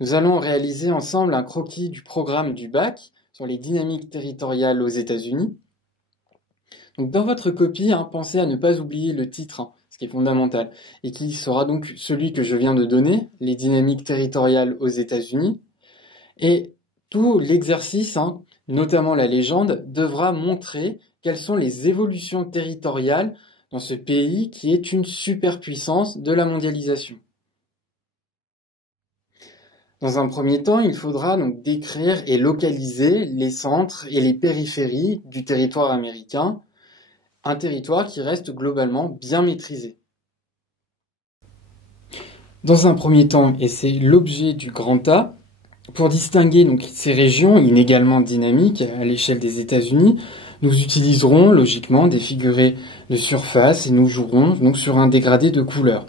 Nous allons réaliser ensemble un croquis du programme du bac sur les dynamiques territoriales aux États-Unis. Donc dans votre copie, pensez à ne pas oublier le titre, ce qui est fondamental, et qui sera donc celui que je viens de donner, les dynamiques territoriales aux États-Unis. Et tout l'exercice, notamment la légende, devra montrer quelles sont les évolutions territoriales dans ce pays qui est une superpuissance de la mondialisation. Dans un premier temps, il faudra donc décrire et localiser les centres et les périphéries du territoire américain, un territoire qui reste globalement bien maîtrisé. Dans un premier temps, et c'est l'objet du grand A, pour distinguer donc ces régions inégalement dynamiques à l'échelle des États-Unis, nous utiliserons logiquement des figurés de surface et nous jouerons donc sur un dégradé de couleurs.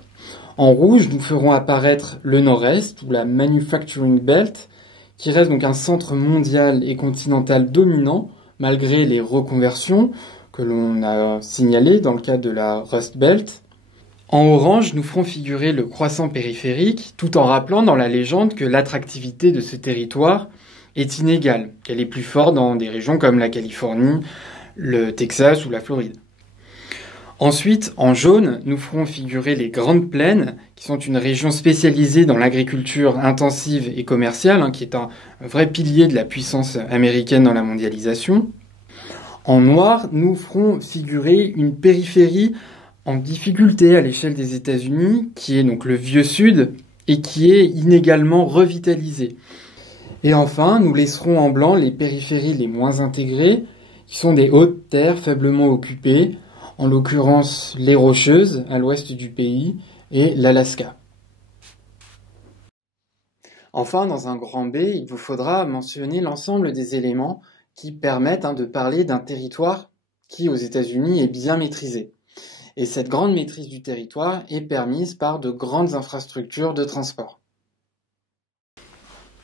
En rouge, nous ferons apparaître le nord-est, ou la Manufacturing Belt, qui reste donc un centre mondial et continental dominant, malgré les reconversions que l'on a signalées dans le cadre de la Rust Belt. En orange, nous ferons figurer le croissant périphérique, tout en rappelant dans la légende que l'attractivité de ce territoire est inégale, qu'elle est plus forte dans des régions comme la Californie, le Texas ou la Floride. Ensuite, en jaune, nous ferons figurer les Grandes Plaines, qui sont une région spécialisée dans l'agriculture intensive et commerciale, qui est un vrai pilier de la puissance américaine dans la mondialisation. En noir, nous ferons figurer une périphérie en difficulté à l'échelle des États-Unis, qui est donc le Vieux Sud, et qui est inégalement revitalisée. Et enfin, nous laisserons en blanc les périphéries les moins intégrées, qui sont des hautes terres faiblement occupées, en l'occurrence les Rocheuses, à l'ouest du pays, et l'Alaska. Enfin, dans un grand B, il vous faudra mentionner l'ensemble des éléments qui permettent de parler d'un territoire qui, aux États-Unis, est bien maîtrisé. Et cette grande maîtrise du territoire est permise par de grandes infrastructures de transport.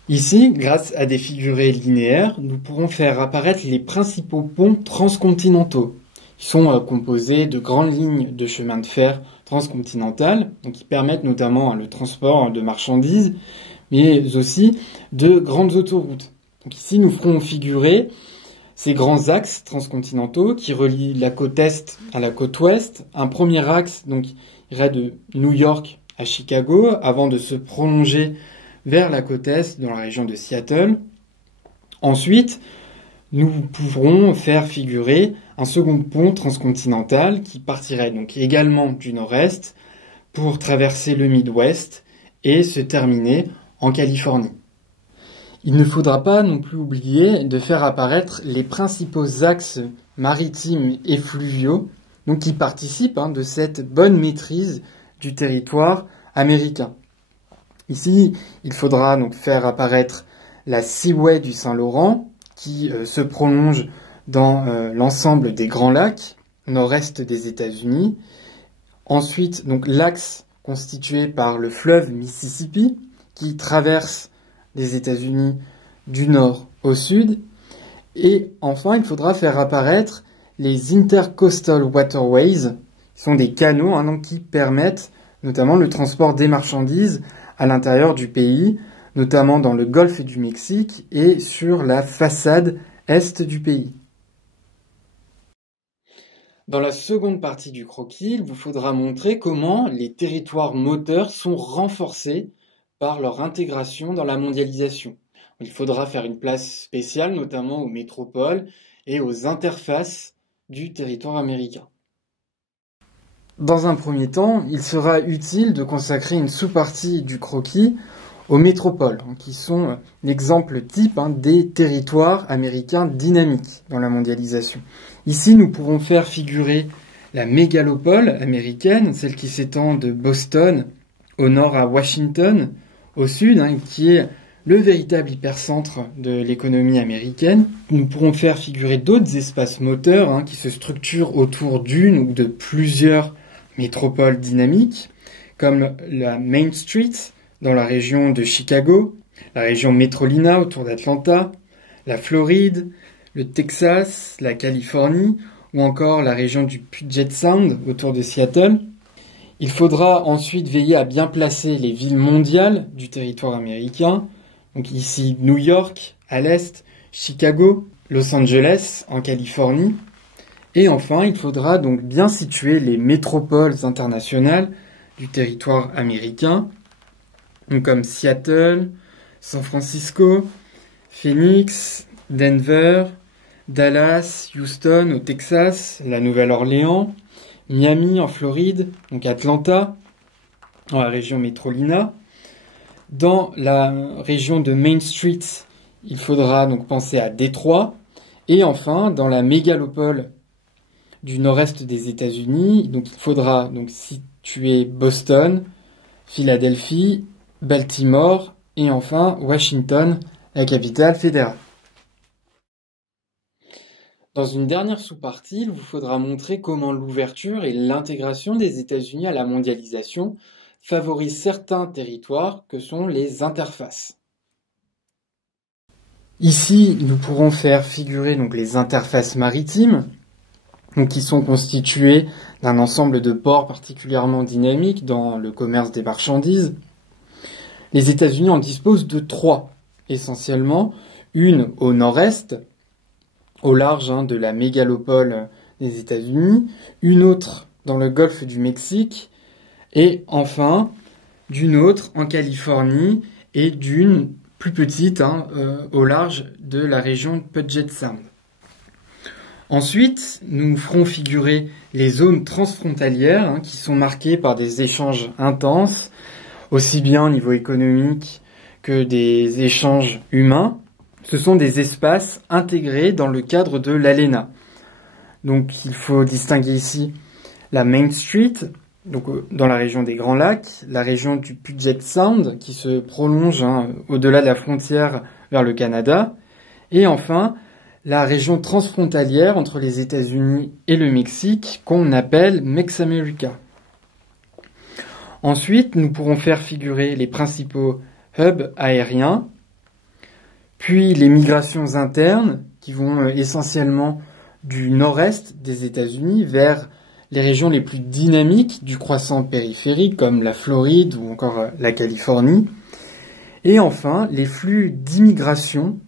Ici, grâce à des figurés linéaires, nous pourrons faire apparaître les principaux ponts transcontinentaux, qui sont composés de grandes lignes de chemin de fer transcontinentales, donc qui permettent notamment le transport de marchandises, mais aussi de grandes autoroutes. Donc ici, nous ferons figurer ces grands axes transcontinentaux qui relient la côte est à la côte ouest. Un premier axe donc irait de New York à Chicago avant de se prolonger vers la côte est dans la région de Seattle. Ensuite, nous pourrons faire figurer un second pont transcontinental qui partirait donc également du nord-est pour traverser le Midwest et se terminer en Californie. Il ne faudra pas non plus oublier de faire apparaître les principaux axes maritimes et fluviaux donc qui participent de cette bonne maîtrise du territoire américain. Ici, il faudra donc faire apparaître la Seaway du Saint-Laurent qui se prolonge dans l'ensemble des Grands Lacs, nord-est des États-Unis. Ensuite, donc l'axe constitué par le fleuve Mississippi qui traverse les États-Unis du nord au sud. Et enfin, il faudra faire apparaître les Intercoastal Waterways, qui sont des canaux qui permettent notamment le transport des marchandises à l'intérieur du pays, notamment dans le golfe du Mexique et sur la façade est du pays. Dans la seconde partie du croquis, il vous faudra montrer comment les territoires moteurs sont renforcés par leur intégration dans la mondialisation. Il faudra faire une place spéciale, notamment aux métropoles et aux interfaces du territoire américain. Dans un premier temps, il sera utile de consacrer une sous-partie du croquis aux métropoles, qui sont l'exemple type des territoires américains dynamiques dans la mondialisation. Ici, nous pourrons faire figurer la mégalopole américaine, celle qui s'étend de Boston au nord à Washington, au sud, qui est le véritable hypercentre de l'économie américaine. Nous pourrons faire figurer d'autres espaces moteurs qui se structurent autour d'une ou de plusieurs métropoles dynamiques, comme la Main Street dans la région de Chicago, la région Metrolina autour d'Atlanta, la Floride, le Texas, la Californie, ou encore la région du Puget Sound autour de Seattle. Il faudra ensuite veiller à bien placer les villes mondiales du territoire américain, Donc ici New York à l'est, Chicago, Los Angeles en Californie. Et enfin, il faudra donc bien situer les métropoles internationales du territoire américain, donc comme Seattle, San Francisco, Phoenix, Denver, Dallas, Houston au Texas, la Nouvelle-Orléans, Miami en Floride, donc Atlanta, dans la région Métrolina. Dans la région de Main Street, il faudra donc penser à Détroit. Et enfin, dans la mégalopole du nord-est des États-Unis, donc il faudra donc situer Boston, Philadelphie, Baltimore et enfin Washington, la capitale fédérale. Dans une dernière sous-partie, il vous faudra montrer comment l'ouverture et l'intégration des États-Unis à la mondialisation favorisent certains territoires que sont les interfaces. Ici, nous pourrons faire figurer donc les interfaces maritimes, donc qui sont constituées d'un ensemble de ports particulièrement dynamiques dans le commerce des marchandises. Les États-Unis en disposent de 3, essentiellement, une au nord-est, au large de la mégalopole des États-Unis, une autre dans le golfe du Mexique, et enfin d'une autre en Californie et d'une plus petite au large de la région de Puget Sound. Ensuite, nous ferons figurer les zones transfrontalières qui sont marquées par des échanges intenses, aussi bien au niveau économique que des échanges humains. Ce sont des espaces intégrés dans le cadre de l'ALENA. Donc il faut distinguer ici la Main Street, donc dans la région des Grands Lacs, la région du Puget Sound qui se prolonge au-delà de la frontière vers le Canada, et enfin la région transfrontalière entre les États-Unis et le Mexique qu'on appelle Mex-America. Ensuite, nous pourrons faire figurer les principaux hubs aériens, puis les migrations internes qui vont essentiellement du nord-est des États-Unis vers les régions les plus dynamiques du croissant périphérique comme la Floride ou encore la Californie. Et enfin, les flux d'immigration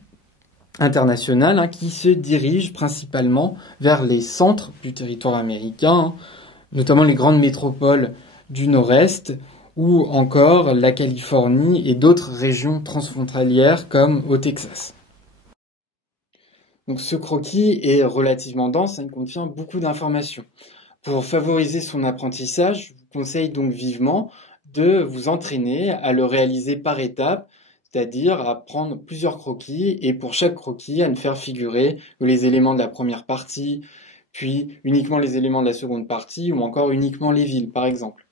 internationale qui se dirigent principalement vers les centres du territoire américain, notamment les grandes métropoles du nord-est ou encore la Californie et d'autres régions transfrontalières comme au Texas. Donc ce croquis est relativement dense, il contient beaucoup d'informations. Pour favoriser son apprentissage, je vous conseille donc vivement de vous entraîner à le réaliser par étapes, c'est-à-dire à prendre plusieurs croquis et pour chaque croquis à ne faire figurer que les éléments de la première partie, puis uniquement les éléments de la seconde partie ou encore uniquement les villes par exemple.